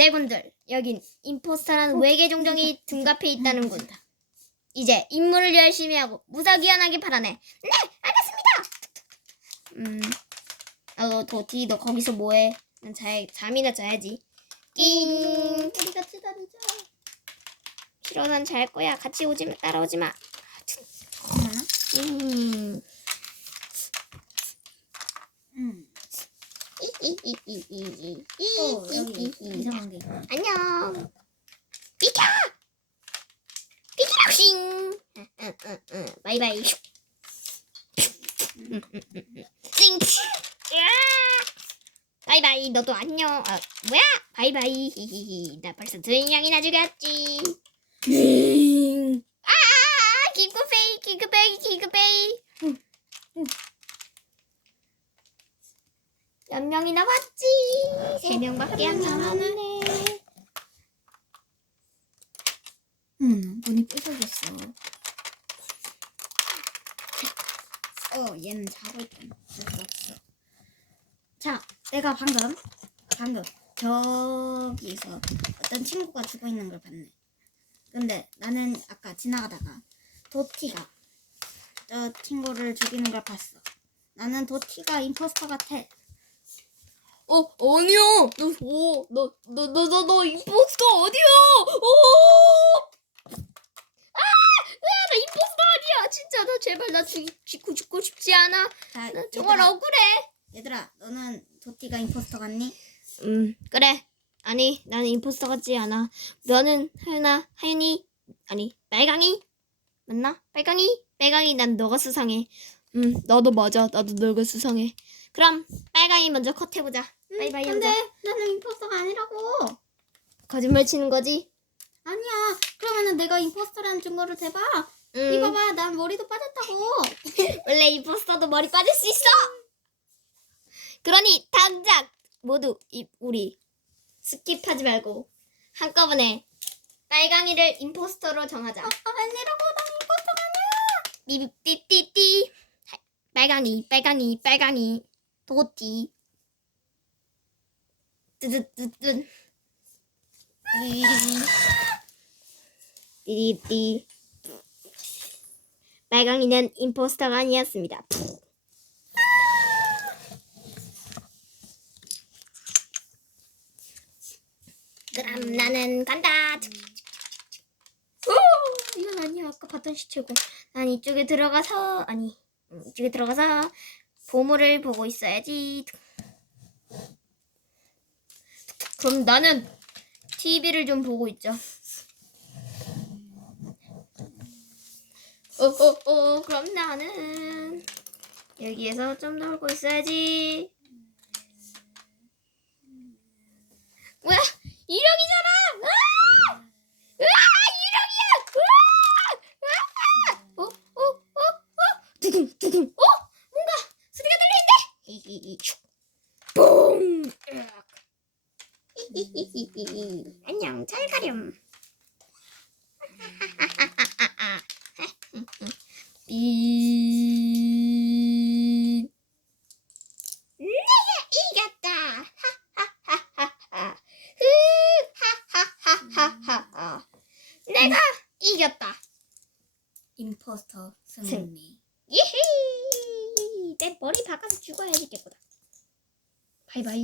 제군들, 여긴 임포스터라는 외계 종종이 둔갑해 있다는 군. 이제 임무를 열심히 하고 무사기한하기 바라네. 네, 알겠습니다. 음, 어, 도티, 너 거기서 뭐해? 난 자, 잠이나 자야지. 낑. 우리 같이 다니자. 싫어, 난 잘 거야. 같이 오지 마, 따라오지 마. 그러나? 음. 응. 이이이이이이. 어 여기 이상한 게. 안녕. 비켜. 비키락싱. 응응 응. 바이바이. 싱. 야. 바이바이. 너도 안녕. 아, 뭐야? 바이바이. 히히히. 나 벌써 두 인형이나 죽였지. 아, 기구페이, 기구페이, 기구페이. 몇 명이 나 왔지? 세 명밖에 안 남았네. 응 문이 부서졌어. 어 얘는 자고 있던. 없어. 자 내가 방금 방금 저기서 어떤 친구가 죽어 있는 걸 봤네. 근데 나는 아까 지나가다가 도티가 저 친구를 죽이는 걸 봤어. 나는 도티가 임포스터 같아. 어, 아니야. 너, 어, 너, 너, 너, 너, 너, 임포스터 어디야? 어! 아! 야, 나 임포스터 아니야. 진짜, 나 제발 나 죽, 죽고, 죽고 싶지 않아. 자, 나 정말 얘들아, 억울해. 얘들아, 너는 도티가 임포스터 같니? 음, 그래. 아니, 나는 임포스터 같지 않아. 너는 하윤아, 하윤이, 아니, 빨강이? 맞나? 빨강이? 빨강이, 난 너가 수상해. 음, 나도 맞아. 나도 너가 수상해. 그럼, 빨강이 먼저 컷해보자. 바이바이 근데 하자. 나는 임포스터가 아니라고. 거짓말 치는 거지? 아니야. 그러면은 내가 임포스터라는 증거를 대봐. 음. 이봐봐, 난 머리도 빠졌다고. 원래 임포스터도 머리 빠질 수 있어. 그러니 당장 모두 이, 우리 스킵하지 말고 한꺼번에 빨강이를 임포스터로 정하자. 아, 아니라고, 난 임포스터가 아니야. 삐삐삐삐 빨강이 빨강이 빨강이 도티 뜨뜨뜨뜨 띠띠 빨강이는 임포스터가 아니었습니다. 그럼 나는 간다. 오, 이건 아니야. 아까 봤던 시체고. 난 이쪽에 들어가서 아니 음, 이쪽에 들어가서 보물을 보고 있어야지. 그럼 나는 TV를 좀 보고 있죠. 어어어 그럼 나는 여기에서 좀 놀고 있어야지. 뭐야 이력이잖아. 으아! 으아 이력이야. 으아! 으아! 어, 어, 어, 어, 두둥, 두둥, 어, 뭔가 소리가 들리는데. 히히히, 뿡. 으악. 히히히히히. 안녕, 잘 가렴. 삐. 내가 이겼다. 하하하하하. 내가 이겼다. 임포스터 승리. 예헤이! 내 머리 박아서 죽어야지, 개보다. 바이바이.